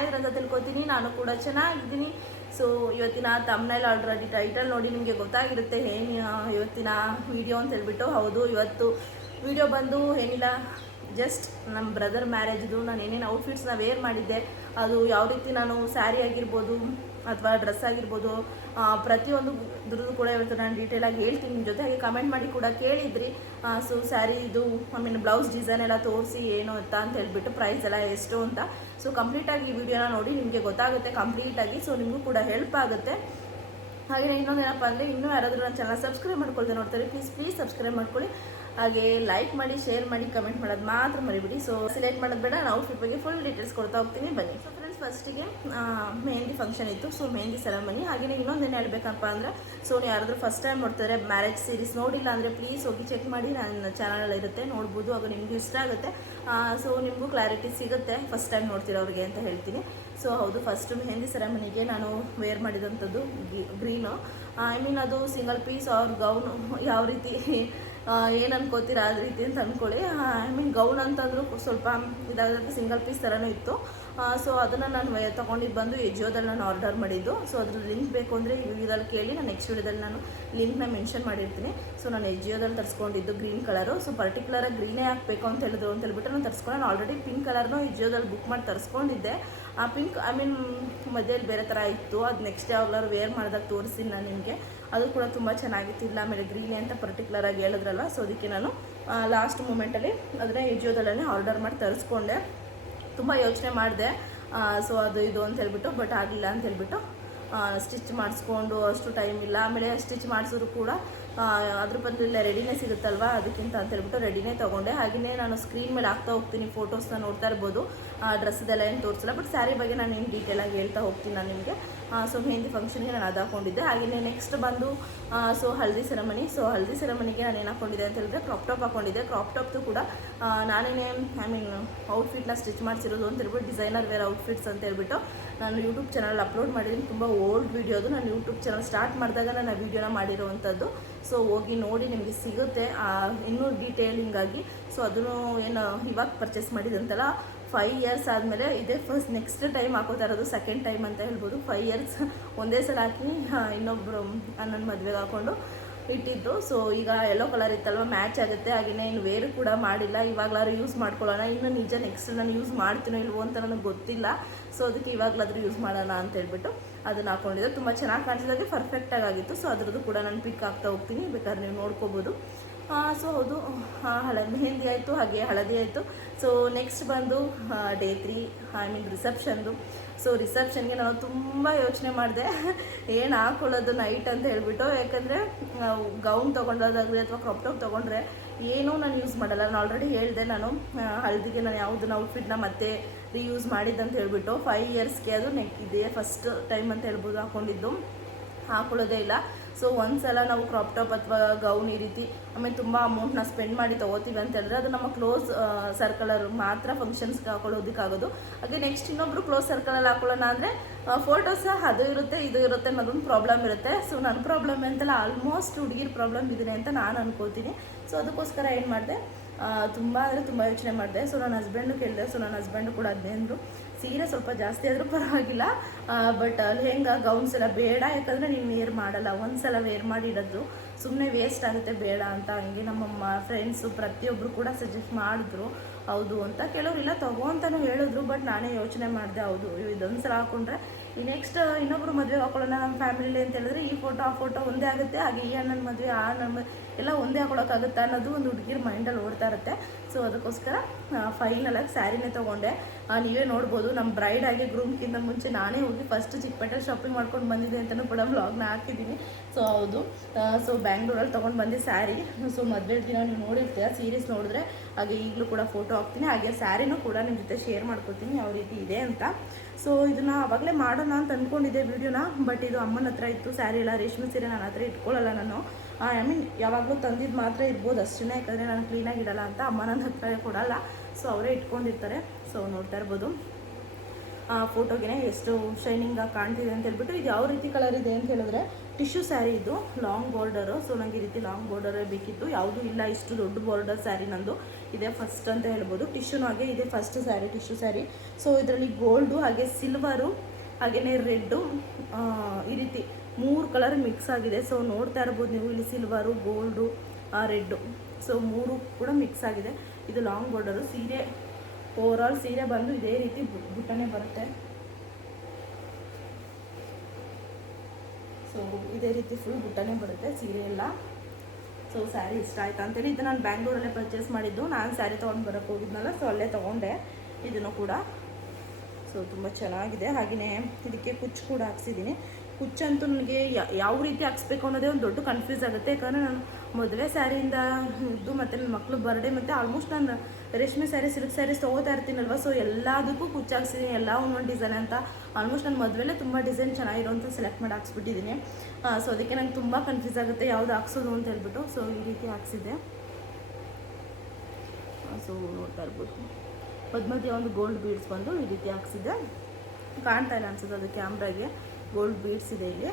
ಚೆನ್ನಾಗಿರೋ ಅಂತ ತಿಳ್ಕೊತೀನಿ. ನಾನು ಕೂಡ ಚೆನ್ನಾಗಿದ್ದೀನಿ. ಸೊ ಇವತ್ತಿನ ತಮ್ನೇಲ್ ಆಲ್ರೆಡಿ ಟೈಟಲ್ ನೋಡಿ ನಿಮಗೆ ಗೊತ್ತಾಗಿರುತ್ತೆ ಏನು ಇವತ್ತಿನ ವಿಡಿಯೋ ಅಂತ ಹೇಳ್ಬಿಟ್ಟು. ಹೌದು, ಇವತ್ತು ವಿಡಿಯೋ ಬಂದು ಏನಿಲ್ಲ, ಜಸ್ಟ್ ನಮ್ಮ ಬ್ರದರ್ ಮ್ಯಾರೇಜ್ದು ನಾನು ಏನೇನು ಔಟ್ಫಿಟ್ಸ್ನ ವೇರ್ ಮಾಡಿದ್ದೆ, ಅದು ಯಾವ ರೀತಿ ನಾನು ಸ್ಯಾರಿ ಆಗಿರ್ಬೋದು ಅಥವಾ ಡ್ರೆಸ್ ಆಗಿರ್ಬೋದು, ಪ್ರತಿಯೊಂದು ದುಡ್ಡು ಕೂಡ ಇವತ್ತು ನಾನು ಡೀಟೇಲಾಗಿ ಹೇಳ್ತೀನಿ ನಿಮ್ಮ ಜೊತೆ. ಹಾಗೆ ಕಮೆಂಟ್ ಮಾಡಿ ಕೂಡ ಕೇಳಿದ್ರಿ, ಸೊ ಸ್ಯಾರಿ ಇದು ಬ್ಲೌಸ್ ಡಿಸೈನ್ ಎಲ್ಲ ತೋರಿಸಿ ಏನು ಅಂತ ಹೇಳ್ಬಿಟ್ಟು, ಪ್ರೈಸ್ ಎಲ್ಲ ಎಷ್ಟು ಅಂತ. ಸೊ ಕಂಪ್ಲೀಟಾಗಿ ಈ ವಿಡಿಯೋನ ನೋಡಿ ನಿಮಗೆ ಗೊತ್ತಾಗುತ್ತೆ ಕಂಪ್ಲೀಟಾಗಿ. ಸೊ ನಿಮಗೂ ಕೂಡ ಹೆಲ್ಪ್ ಆಗುತ್ತೆ. ಹಾಗೆ ಇನ್ನೊಂದೇನಪ್ಪ ಅಂದರೆ, ಇನ್ನೂ ಯಾರಾದರೂ ನನ್ನ ಚಾನಲ್ ಸಬ್ಸ್ಕ್ರೈಬ್ ಮಾಡ್ಕೊಳ್ದೆ ನೋಡ್ತಾರೆ, ಪ್ಲೀಸ್ ಸಬ್ಸ್ಕ್ರೈಬ್ ಮಾಡ್ಕೊಳ್ಳಿ. ಹಾಗೆ ಲೈಕ್ ಮಾಡಿ, ಶೇರ್ ಮಾಡಿ, ಕಮೆಂಟ್ ಮಾಡೋದು ಮಾತ್ರ ಮರಿಬಿಡಿ. ಸೊ ಸೆಲೆಕ್ಟ್ ಮಾಡೋದು ಬೇಡ, ನಾನು ಔಟ್ಫಿಟ್ ಬಗ್ಗೆ ಫುಲ್ ಡೀಟೇಲ್ಸ್ ಕೊಡ್ತಾ ಹೋಗ್ತೀನಿ, ಬನ್ನಿ. ಸೊ ಫ್ರೆಂಡ್ಸ್, ಫಸ್ಟಿಗೆ ಮೆಹಂದಿ ಫಂಕ್ಷನ್ ಇತ್ತು, ಸೊ ಮೆಹಂದಿ ಸೆರೆಮನಿ. ಹಾಗೆಯೇ ಇನ್ನೊಂದೇನು ಹೇಳಬೇಕಪ್ಪ ಅಂದರೆ, ಸೊ ನೀವು ಯಾರಾದರೂ ಫಸ್ಟ್ ಟೈಮ್ ನೋಡ್ತಾರೆ ಮ್ಯಾರೇಜ್ ಸೀರೀಸ್ ನೋಡಿಲ್ಲ ಅಂದರೆ ಪ್ಲೀಸ್ ಹೋಗಿ ಚೆಕ್ ಮಾಡಿ, ನನ್ನ ಚಾನಲ್ ಇರುತ್ತೆ, ನೋಡ್ಬೋದು. ಆಗ ನಿಮಗೂ ಇಷ್ಟ ಆಗುತ್ತೆ, ಸೊ ನಿಮಗೂ ಕ್ಲಾರಿಟಿ ಸಿಗುತ್ತೆ ಫಸ್ಟ್ ಟೈಮ್ ನೋಡ್ತಿರೋರಿಗೆ ಅಂತ ಹೇಳ್ತೀನಿ. ಸೊ ಹೌದು, ಫಸ್ಟು ಮೆಹಂದಿ ಸೆರೆಮನಿಗೆ ನಾನು ವೇರ್ ಮಾಡಿದಂಥದ್ದು ಗ್ರೀನು. ಅದು ಸಿಂಗಲ್ ಪೀಸ್ ಅವ್ರ ಗೌನು ಯಾವ ರೀತಿ ಏನು ಅನ್ಕೋತೀರಾ ಆ ರೀತಿ ಅಂತ ಅಂದ್ಕೊಳ್ಳಿ. ಗೌನ್ ಅಂತಂದರೂ ಸ್ವಲ್ಪ ಇದಾಗುತ್ತೆ, ಸಿಂಗಲ್ ಪೀಸ್ ಥರನೂ ಇತ್ತು. ಸೊ ಅದನ್ನು ನಾನು ತೊಗೊಂಡಿದ್ದು ಬಂದು ಎಜಿಯೋದಲ್ಲಿ ನಾನು ಆರ್ಡರ್ ಮಾಡಿದ್ದು. ಸೊ ಅದ್ರ ಲಿಂಕ್ ಬೇಕು ಅಂದರೆ ಈ ವಿಡಿಯೋದಲ್ಲಿ ಕೇಳಿ, ನಾನು ನೆಕ್ಸ್ಟ್ ವಿಡಿಯೋದಲ್ಲಿ ನಾನು ಲಿಂಕ್ನ ಮೆನ್ಷನ್ ಮಾಡಿರ್ತೀನಿ. ಸೊ ನಾನು ಎಜಿಯೋದಲ್ಲಿ ತರಿಸ್ಕೊಂಡಿದ್ದು ಗ್ರೀನ್ ಕಲರು. ಸೊ ಪರ್ಟಿಕ್ಯುಲರಾಗಿ ಗ್ರೀನೇ ಹಾಕಬೇಕು ಅಂತ ಹೇಳಿದ್ರು ಅಂತ ಹೇಳ್ಬಿಟ್ಟು ನಾನು ತರಿಸ್ಕೊಂಡು, ನಾನು ಆಲ್ರೆಡಿ ಪಿಂಕ್ ಕಲರ್ನೂ ಎಜಿಯೋದಲ್ಲಿ ಬುಕ್ ಮಾಡಿ ತರಿಸ್ಕೊಂಡಿದ್ದೆ. ಆ ಪಿಂಕ್ ಮಧ್ಯದಲ್ಲಿ ಬೇರೆ ಥರ ಇತ್ತು, ಅದು ನೆಕ್ಸ್ಟ್ ಯಾವಾಗಲಾದ್ರು ವೇರ್ ಮಾಡಿದಾಗ ತೋರಿಸ್ತೀನಿ ನಾನು ನಿಮಗೆ. ಅದು ಕೂಡ ತುಂಬ ಚೆನ್ನಾಗಿತ್ತಿಲ್ಲ. ಆಮೇಲೆ ಗ್ರೀನೇ ಅಂತ ಪರ್ಟಿಕ್ಯುಲರಾಗಿ ಹೇಳಿದ್ರಲ್ಲ, ಸೊ ಅದಕ್ಕೆ ನಾನು ಲಾಸ್ಟ್ ಮೂಮೆಂಟಲ್ಲಿ ಅದನ್ನೇ ಎಜಿಯೋದಲ್ಲೇ ಆರ್ಡರ್ ಮಾಡಿ ತರಿಸ್ಕೊಂಡೆ. ತುಂಬ ಯೋಚನೆ ಮಾಡಿದೆ, ಸೊ ಅದು ಇದು ಅಂತ ಹೇಳ್ಬಿಟ್ಟು, ಬಟ್ ಆಗಲಿಲ್ಲ ಅಂತ ಹೇಳ್ಬಿಟ್ಟು ಸ್ಟಿಚ್ ಮಾಡಿಸ್ಕೊಂಡು ಅಷ್ಟು ಟೈಮ್ ಇಲ್ಲ. ಆಮೇಲೆ ಸ್ಟಿಚ್ ಮಾಡಿಸಿದ್ರು ಕೂಡ ಅದ್ರ ಬದಲು ಇಲ್ಲ ರೆಡಿನೇ ಸಿಗುತ್ತಲ್ವ, ಅದಕ್ಕಿಂತ ಅಂತ ಹೇಳ್ಬಿಟ್ಟು ರೆಡಿನೇ ತೊಗೊಂಡೆ. ಹಾಗೆಯೇ ನಾನು ಸ್ಕ್ರೀನ್ ಮೇಲೆ ಹಾಕ್ತಾ ಹೋಗ್ತೀನಿ, ಫೋಟೋಸ್ನ ನೋಡ್ತಾ ಇರ್ಬೋದು. ಡ್ರೆಸ್ದೆಲ್ಲ ಏನು ತೋರಿಸಿಲ್ಲ, ಬಟ್ ಸ್ಯಾರಿ ಬಗ್ಗೆ ನಾನು ಏನು ಡೀಟೇಲಾಗಿ ಹೇಳ್ತಾ ಹೋಗ್ತೀನಿ ನಾನು ನಿಮಗೆ. ಸೊ ಮೆಹಂದಿ ಫಂಕ್ಷನ್ಗೆ ನಾನು ಅದು ಹಾಕ್ಕೊಂಡಿದ್ದೆ. ಹಾಗೆಯೇ ನೆಕ್ಸ್ಟ್ ಬಂದು ಸೊ ಹಳದಿ ಸೆರೆಮನಿ. ಸೊ ಹಳದಿ ಸೆರೆಮನಿಗೆ ನಾನು ಏನು ಹಾಕ್ಕೊಂಡಿದ್ದೆ ಅಂತ ಹೇಳಿದ್ರೆ, ಕ್ರಾಪ್ ಟಾಪ್ ಹಾಕ್ಕೊಂಡಿದ್ದೆ. ಕ್ರಾಪ್ ಟಾಪ್ದು ಕೂಡ ನಾನೇ ಔಟ್ಫಿಟ್ನ ಸ್ಟಿಚ್ ಮಾಡಿಸಿರೋದು ಅಂತ ಹೇಳ್ಬಿಟ್ಟು, ಡಿಸೈನರ್ ವೇರ್ ಔಟ್ಫಿಟ್ಸ್ ಅಂತ ಹೇಳ್ಬಿಟ್ಟು ನಾನು ಯೂಟ್ಯೂಬ್ ಚಾನಲ್ ಅಪ್ಲೋಡ್ ಮಾಡಿದ್ದೀನಿ. ತುಂಬ ಓಲ್ಡ್ ವೀಡಿಯೋ ಅದು, ನಾನು ಯೂಟ್ಯೂಬ್ ಚಾನಲ್ ಸ್ಟಾರ್ಟ್ ಮಾಡಿದಾಗ ನಾನು ಆ ವೀಡಿಯೋನ ಮಾಡಿರೋವಂಥದ್ದು. ಸೊ ಹೋಗಿ ನೋಡಿ, ನಿಮಗೆ ಸಿಗುತ್ತೆ ಇನ್ನೂ ಡೀಟೇಲಿಂಗಾಗಿ. ಸೊ ಅದನ್ನು ಏನು ಇವಾಗ ಪರ್ಚೇಸ್ ಮಾಡಿದಂತಲ್ಲ, 5 ಇಯರ್ಸ್ ಆದಮೇಲೆ ಇದೇ ಫಸ್ಟ್ ನೆಕ್ಸ್ಟ್ ಟೈಮ್ ಹಾಕೋತಾ ಇರೋದು, ಸೆಕೆಂಡ್ ಟೈಮ್ ಅಂತ ಹೇಳ್ಬೋದು. 5 ಇಯರ್ಸ್ ಒಂದೇ ಸಲ ಹಾಕಿ ಇನ್ನೊಬ್ಬರು ನನ್ನ ಮದುವೆಗೆ ಹಾಕ್ಕೊಂಡು ಇಟ್ಟಿದ್ದು. ಸೊ ಈಗ ಯೆಲ್ಲೋ ಕಲರ್ ಇತ್ತಲ್ವ, ಮ್ಯಾಚ್ ಆಗುತ್ತೆ. ಹಾಗೆಯೇ ಇನ್ನು ವೇರು ಕೂಡ ಮಾಡಿಲ್ಲ, ಇವಾಗಲಾದ್ರೂ ಯೂಸ್ ಮಾಡ್ಕೊಳ್ಳೋಣ. ಇನ್ನು ನಿಜ ನೆಕ್ಸ್ಟ್ ನಾನು ಯೂಸ್ ಮಾಡ್ತೀನೋ ಇಲ್ವೋ ಅಂತ ನನಗೆ ಗೊತ್ತಿಲ್ಲ. ಸೊ ಅದಕ್ಕೆ ಇವಾಗಲಾದ್ರೂ ಯೂಸ್ ಮಾಡೋಣ ಅಂತ ಹೇಳ್ಬಿಟ್ಟು ಅದನ್ನು ಹಾಕ್ಕೊಂಡಿದ್ದೆ. ತುಂಬ ಚೆನ್ನಾಗಿ ಕಾಣಿಸಿದಾಗೆ ಪರ್ಫೆಕ್ಟಾಗಿ ಆಗಿತ್ತು. ಸೊ ಅದ್ರದ್ದು ಕೂಡ ನಾನು ಪಿಕ್ ಆಗ್ತಾ ಹೋಗ್ತೀನಿ, ಬೇಕಾದ್ರೆ ನೀವು ನೋಡ್ಕೋಬೋದು. ಸೊ ಹೌದು, ಮೆಹಂದಿ ಆಯಿತು, ಹಾಗೆ ಹಳದಿ ಆಯಿತು. ಸೊ ನೆಕ್ಸ್ಟ್ ಬಂದು ಡೇ 3 ರಿಸೆಪ್ಷನ್ದು. ಸೊ ರಿಸೆಪ್ಷನ್ಗೆ ನಾನು ತುಂಬ ಯೋಚನೆ ಮಾಡಿದೆ ಏನು ಹಾಕ್ಕೊಳ್ಳೋದು ನೈಟ್ ಅಂತ ಹೇಳ್ಬಿಟ್ಟು. ಯಾಕಂದರೆ ಗೌನ್ ತೊಗೊಂಡೋದಾಗಲಿ ಅಥವಾ ಕ್ರಾಪ್ ಟಾಪ್ ತೊಗೊಂಡ್ರೆ ಏನೂ ನಾನು ಯೂಸ್ ಮಾಡಲ್ಲ. ನಾನು ಆಲ್ರೆಡಿ ಹೇಳಿದೆ, ನಾನು ಹಳದಿಗೆ ನಾನು ಯಾವುದನ್ನ ಔಟ್ಫಿಟ್ನ ಮತ್ತೆ ರೀಯೂಸ್ ಮಾಡಿದ್ದಂತ ಹೇಳ್ಬಿಟ್ಟು 5 ಇಯರ್ಸ್ಗೆ ಅದು ಇದೆ ಫಸ್ಟ್ ಟೈಮ್ ಅಂತ ಹೇಳ್ಬೋದು ಹಾಕ್ಕೊಂಡಿದ್ದು, ಹಾಕೊಳ್ಳೋದೇ ಇಲ್ಲ. ಸೊ ಒಂದು ಸಲ ನಾವು ಕ್ರಾಪ್ ಟಾಪ್ ಅಥವಾ ಗೌನ್ ಈ ರೀತಿ ತುಂಬ ಅಮೌಂಟ್ನ ಸ್ಪೆಂಡ್ ಮಾಡಿ ತೊಗೋತೀವಿ ಅಂತ ಹೇಳಿದ್ರೆ, ಅದು ನಮ್ಮ ಕ್ಲೋಸ್ ಸರ್ಕಲರ್ ಮಾತ್ರ ಫಂಕ್ಷನ್ಸ್ಗೆ ಹಾಕೊಳ್ಳೋದಕ್ಕಾಗೋದು. ಹಾಗೆ ನೆಕ್ಸ್ಟ್ ಇನ್ನೊಬ್ರು ಕ್ಲೋಸ್ ಸರ್ಕಲಲ್ಲಿ ಹಾಕೊಳ್ಳೋಣ ಅಂದರೆ ಫೋಟೋಸ್ ಅದು ಇರುತ್ತೆ, ಇದು ಇರುತ್ತೆ ಅನ್ನೋದೊಂದು ಪ್ರಾಬ್ಲಮ್ ಇರುತ್ತೆ. ಸೊ ನನ್ನ ಪ್ರಾಬ್ಲಮ್ ಅಂತಲ್ಲ, ಆಲ್ಮೋಸ್ಟ್ ಹುಡುಗಿರ ಪ್ರಾಬ್ಲಮ್ ಇದೆ ಅಂತ ನಾನು ಅನ್ಕೋತೀನಿ. ಸೊ ಅದಕ್ಕೋಸ್ಕರ ಏನು ಮಾಡಿದೆ, ತುಂಬ ಅಂದರೆ ತುಂಬ ಯೋಚನೆ ಮಾಡಿದೆ. ಸೊ ನನ್ನ ಹಸ್ಬೆಂಡು ಕೇಳಿದೆ. ಸೊ ನನ್ನ ಹಸ್ಬೆಂಡು ಕೂಡ ಅದನ್ನೇ ಅಂದರು, ಸೀರೆ ಸ್ವಲ್ಪ ಜಾಸ್ತಿ ಆದರೂ ಪರವಾಗಿಲ್ಲ, ಬಟ್ ಲೆಹೆಂಗಾ ಗೌನ್ಸ್ ಎಲ್ಲ ಬೇಡ, ಯಾಕಂದರೆ ನೀವು ವೇರ್ ಮಾಡಲ್ಲ, ಒಂದು ಸಲ ವೇರ್ ಮಾಡಿಡೋದು ಸುಮ್ಮನೆ ವೇಸ್ಟ್ ಆಗುತ್ತೆ, ಬೇಡ ಅಂತ. ಹಂಗೆ ನಮ್ಮ ಫ್ರೆಂಡ್ಸು ಪ್ರತಿಯೊಬ್ಬರು ಕೂಡ ಸಜೆಸ್ಟ್ ಮಾಡಿದ್ರು. ಹೌದು ಅಂತ, ಕೆಲವರಿಲ್ಲ ತಗೋ ಅಂತಲೂ ಹೇಳಿದ್ರು, ಬಟ್ ನಾನೇ ಯೋಚನೆ ಮಾಡಿದೆ, ಹೌದು ಇದೊಂದು ಸಲ ಹಾಕ್ಕೊಂಡ್ರೆ ಈ ನೆಕ್ಸ್ಟ್ ಇನ್ನೊಬ್ರು ಮದುವೆ ಹಾಕೊಳ್ಳೋಣ ನಮ್ಮ ಫ್ಯಾಮಿಲಿಲಿ ಅಂತ ಹೇಳಿದ್ರೆ, ಈ ಫೋಟೋ ಆ ಫೋಟೋ ಒಂದೇ ಆಗುತ್ತೆ. ಹಾಗೆ ಈ ಅಣ್ಣನ ಮದುವೆ ಆ ಅಣ್ಣನ ಎಲ್ಲ ಒಂದೇ ಹಾಕೊಳ್ಳೋಕ್ಕಾಗುತ್ತಾ ಅನ್ನೋದು ಒಂದು ಹುಡುಗಿರ ಮೈಂಡಲ್ಲಿ ಓಡ್ತಾ ಇರುತ್ತೆ. ಸೊ ಅದಕ್ಕೋಸ್ಕರ ಫೈನಲಾಗಿ ಸ್ಯಾರಿನೇ ತೊಗೊಂಡೆ. ನೀವೇ ನೋಡ್ಬೋದು, ನಮ್ಮ ಬ್ರೈಡ್ ಆಗಿ ಗ್ರೂಮ್ಗಿಂತ ಮುಂಚೆ ನಾನೇ ಹೋಗಿ ಫಸ್ಟ್ ಚಿಕ್ಕಪೇಟೆ ಶಾಪಿಂಗ್ ಮಾಡ್ಕೊಂಡು ಬಂದಿದ್ದೆ ಅಂತಲೂ ಕೂಡ ವ್ಲಾಗ್ನ ಹಾಕಿದ್ದೀನಿ. ಸೊ ಹೌದು, ಸೊ ಬ್ಯಾಂಗ್ಳೂರಲ್ಲಿ ತೊಗೊಂಡು ಬಂದೆ ಸ್ಯಾರಿ. ಸೊ ಮದುವೆ ದಿನ ನೀವು ನೋಡಿರ್ತೀರ, ಸೀರೀಸ್ ನೋಡಿದ್ರೆ. ಹಾಗೆ ಈಗಲೂ ಕೂಡ ಫೋಟೋ ಹಾಕ್ತೀನಿ, ಹಾಗೆ ಸ್ಯಾರಿನೂ ಕೂಡ ನಿಮ್ಮ ಜೊತೆ ಶೇರ್ ಮಾಡ್ಕೊತೀನಿ ಯಾವ ರೀತಿ ಇದೆ ಅಂತ. ಸೊ ಇದನ್ನು ಆವಾಗಲೇ ಮಾಡೋಣ ಅಂತ ಅಂದ್ಕೊಂಡಿದ್ದೆ ವೀಡಿಯೋನ, ಬಟ್ ಇದು ಅಮ್ಮನ ಹತ್ರ ಇತ್ತು ಸ್ಯಾರಿ ಎಲ್ಲ. ರೇಷ್ಮೆ ಸೀರೆ ನನ್ನ ಹತ್ರ ಇಟ್ಕೊಳ್ಳಲ್ಲ ನಾನು, ಯಾವಾಗಲೂ ತಂದಿದ್ದು ಮಾತ್ರ ಇರ್ಬೋದು ಅಷ್ಟೇ, ಯಾಕಂದರೆ ನಾನು ಕ್ಲೀನಾಗಿ ಇಡಲ್ಲ ಅಂತ. ಅಮ್ಮ ನನ್ನ ಹತ್ರ ಕೊಡಲ್ಲ, ಸೊ ಅವರೇ ಇಟ್ಕೊಂಡಿರ್ತಾರೆ. ಸೊ ನೋಡ್ತಾ ಇರ್ಬೋದು. ಫೋಟೋಗೆ ಎಷ್ಟು ಶೈನಿಂಗಾಗಿ ಕಾಣ್ತಿದೆ ಅಂತ ಹೇಳ್ಬಿಟ್ಟು. ಇದು ಯಾವ ರೀತಿ ಕಲರ್ ಇದೆ ಅಂತ ಹೇಳಿದ್ರೆ ಟಿಶ್ಯೂ ಸ್ಯಾರಿ, ಇದು ಲಾಂಗ್ ಬಾರ್ಡರು. ಸೊ ನನಗೆ ಈ ರೀತಿ ಲಾಂಗ್ ಬಾರ್ಡರೇ ಬೇಕಿತ್ತು, ಯಾವುದೂ ಇಲ್ಲ ಇಷ್ಟು ದೊಡ್ಡ ಬಾರ್ಡರ್ ಸ್ಯಾರಿ ನಂದು ಇದೇ ಫಸ್ಟ್ ಅಂತ ಹೇಳ್ಬೋದು. ಟಿಶ್ಯೂನು ಹಾಗೆ ಇದೆ first sari, tissue sari. So ಇದರಲ್ಲಿ ಗೋಲ್ಡು ಹಾಗೆ ಸಿಲ್ವರು ಹಾಗೆಯೇ ರೆಡ್ಡು ಈ ರೀತಿ 3 ಕಲರ್ ಮಿಕ್ಸ್ ಆಗಿದೆ. ಸೊ ನೋಡ್ತಾ ಇರ್ಬೋದು ನೀವು ಇಲ್ಲಿ ಸಿಲ್ವರು, ಗೋಲ್ಡು, ರೆಡ್ಡು, ಸೊ 3 ಕೂಡ ಮಿಕ್ಸ್ ಆಗಿದೆ. ಇದು ಲಾಂಗ್ ಬಾರ್ಡರು. ಸೀರೆ ಓವರಾಲ್ ಸೀರೆ ಬಂದು ಇದೇ ರೀತಿ ಬುಟ್ಟನೇ ಬರುತ್ತೆ. ಸೊ ಇದೇ ರೀತಿ ಫುಲ್ ಬುಟ್ಟನೇ ಬರುತ್ತೆ ಸೀರೆ ಎಲ್ಲ. ಸೊ ಸ್ಯಾರಿ ಇಷ್ಟ ಆಯ್ತು ಅಂತೇಳಿ ಇದು ನಾನು ಬ್ಯಾಂಗ್ಳೂರಲ್ಲೇ ಪರ್ಚೇಸ್ ಮಾಡಿದ್ದು. ನಾನು ಸ್ಯಾರಿ ತೊಗೊಂಡು ಬರೋಕ್ಕೆ ಹೋಗಿದ್ನಲ್ಲ, ಸೊ ಅಲ್ಲೇ ತೊಗೊಂಡೆ ಇದನ್ನು ಕೂಡ. ಸೊ ತುಂಬ ಚೆನ್ನಾಗಿದೆ. ಹಾಗೆಯೇ ಇದಕ್ಕೆ ಕುಚ್ಚು ಕೂಡ ಹಾಕ್ಸಿದ್ದೀನಿ. ಕುಚ್ಚಂತೂ ನನಗೆ ಯಾವ ರೀತಿ ಹಾಕ್ಸ್ಬೇಕು ಅನ್ನೋದೇ ಒಂದು ದೊಡ್ಡ ಕನ್ಫ್ಯೂಸ್ ಆಗುತ್ತೆ. ಯಾಕಂದರೆ ನಾನು ಮದುವೆ ಸ್ಯಾರಿಯಿಂದ ಇದ್ದು ಮತ್ತು ನನ್ನ ಮಕ್ಕಳು ಬರ್ಡೇ ಮತ್ತು ಆಲ್ಮೋಸ್ಟ್ ನಾನು ರೇಷ್ಮೆ ಸ್ಯಾರಿ, ಸಿಲ್ಕ್ ಸ್ಯಾರೀಸ್ ತೊಗೋತಾ ಇರ್ತೀನಲ್ವ. ಸೊ ಎಲ್ಲದಕ್ಕೂ ಕುಚ್ಚು ಹಾಕ್ಸಿದ್ದೀನಿ, ಎಲ್ಲ ಒಂದೊಂದು ಡಿಸೈನ್ ಅಂತ. ಆಲ್ಮೋಸ್ಟ್ ನನ್ನ ಮದುವೆಲೇ ತುಂಬ ಡಿಸೈನ್ ಚೆನ್ನಾಗಿರೋಂಥ ಸೆಲೆಕ್ಟ್ ಮಾಡಿ ಹಾಕ್ಸ್ಬಿಟ್ಟಿದ್ದೀನಿ. ಸೊ ಅದಕ್ಕೆ ನಂಗೆ ತುಂಬ ಕನ್ಫ್ಯೂಸ್ ಆಗುತ್ತೆ ಯಾವುದು ಹಾಕ್ಸೋದು ಅಂತ ಹೇಳ್ಬಿಟ್ಟು. ಸೊ ಈ ರೀತಿ ಹಾಕ್ಸಿದ್ದೆ. ಸೊ ನೋಡ್ತಾ ಇರ್ಬೋದು ಮಧ್ಯ ಒಂದು ಗೋಲ್ಡ್ ಬೀಡ್ಸ್ ಬಂದು ಈ ರೀತಿ ಹಾಕ್ಸಿದ್ದೆ. ಕಾಣ್ತಾ ಇಲ್ಲ ಅನ್ಸುತ್ತೆ ಅದು ಕ್ಯಾಮ್ರಾಗೆ, ಗೋಲ್ಡ್ ಬೀಡ್ಸ್ ಇದೆ ಇಲ್ಲಿ.